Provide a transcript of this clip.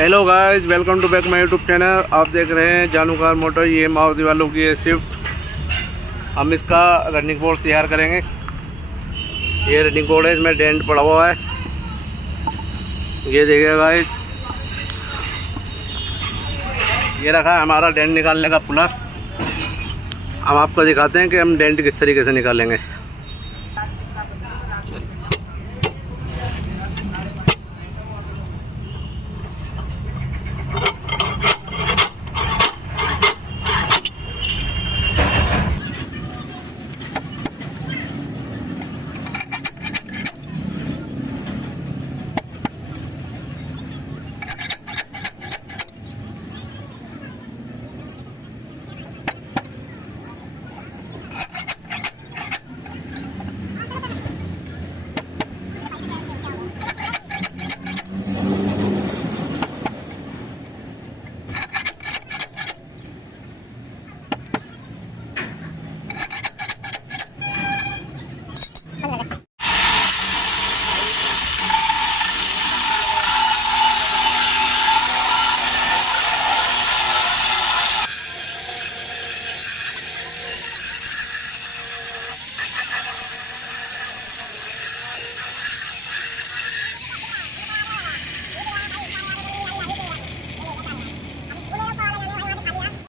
Hello guys, welcome to back my YouTube channel. आप देख रहे हैं जानू कार मोटर। ये मारुति वालों की है स्विफ्ट। हम इसका रनिंग बोर्ड तैयार करेंगे। ये रनिंग बोर्ड है, इसमें डेंट पड़ा हुआ है। ये देखिए गाइस, ये रखा है हमारा डेंट निकालने का पुला। हम आपको दिखाते हैं कि हम डेंट किस तरीके से निकालेंगे।